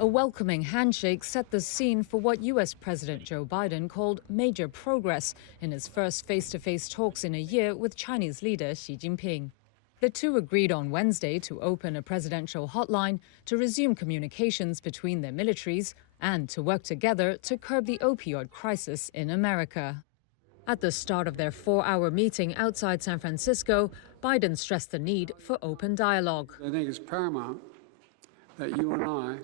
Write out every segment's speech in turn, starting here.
A welcoming handshake set the scene for what U.S. President Joe Biden called major progress in his first face-to-face talks in a year with Chinese leader Xi Jinping. The two agreed on Wednesday to open a presidential hotline to resume communications between their militaries and to work together to curb the opioid crisis in America. At the start of their 4-hour meeting outside San Francisco, Biden stressed the need for open dialogue. I think it's paramount that you and I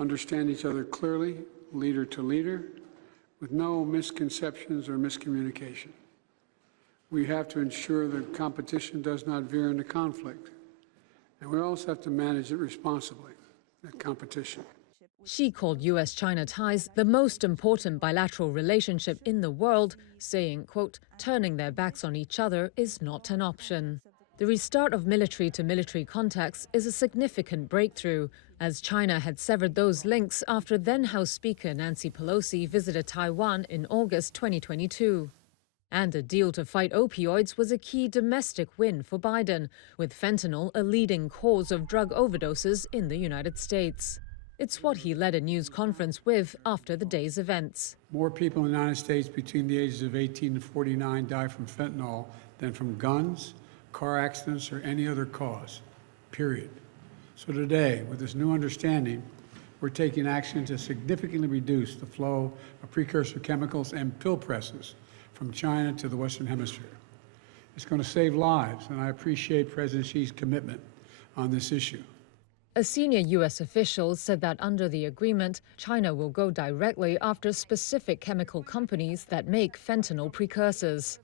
understand each other clearly, leader to leader, with no misconceptions or miscommunication. We have to ensure that competition does not veer into conflict, and we also have to manage it responsibly, that competition. Xi called U.S.-China ties the most important bilateral relationship in the world, saying, quote, turning their backs on each other is not an option. The restart of military-to-military contacts is a significant breakthrough, as China had severed those links after then-House Speaker Nancy Pelosi visited Taiwan in August 2022. And a deal to fight opioids was a key domestic win for Biden, with fentanyl a leading cause of drug overdoses in the United States. It's what he led a news conference with after the day's events. More people in the United States between the ages of 18 and 49 die from fentanyl than from guns, car accidents, or any other cause, period. So today, with this new understanding, we're taking action to significantly reduce the flow of precursor chemicals and pill presses from China to the Western Hemisphere. It's going to save lives, and I appreciate President Xi's commitment on this issue. A senior U.S. official said that under the agreement, China will go directly after specific chemical companies that make fentanyl precursors.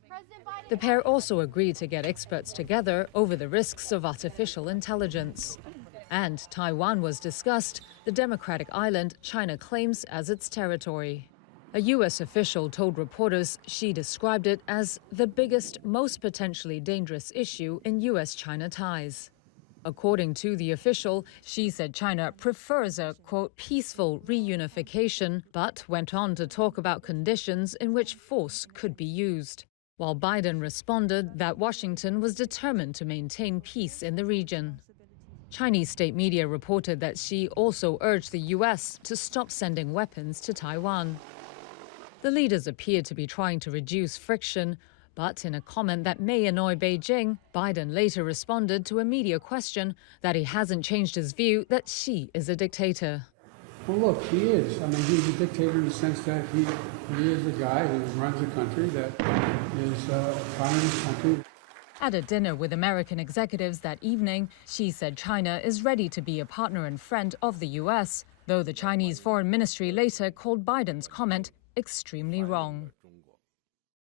The pair also agreed to get experts together over the risks of artificial intelligence. And Taiwan was discussed, the democratic island China claims as its territory. A U.S. official told reporters Xi described it as the biggest, most potentially dangerous issue in U.S.-China ties. According to the official, Xi said China prefers a, quote, peaceful reunification, but went on to talk about conditions in which force could be used. While Biden responded that Washington was determined to maintain peace in the region. Chinese state media reported that Xi also urged the U.S. to stop sending weapons to Taiwan. The leaders appeared to be trying to reduce friction, but in a comment that may annoy Beijing, Biden later responded to a media question that he hasn't changed his view that Xi is a dictator. Well, look, he is. I mean, he's a dictator in the sense that he is a guy who runs a country that is a communist country. At a dinner with American executives that evening, Xi said China is ready to be a partner and friend of the U.S., though the Chinese Foreign Ministry later called Biden's comment extremely wrong.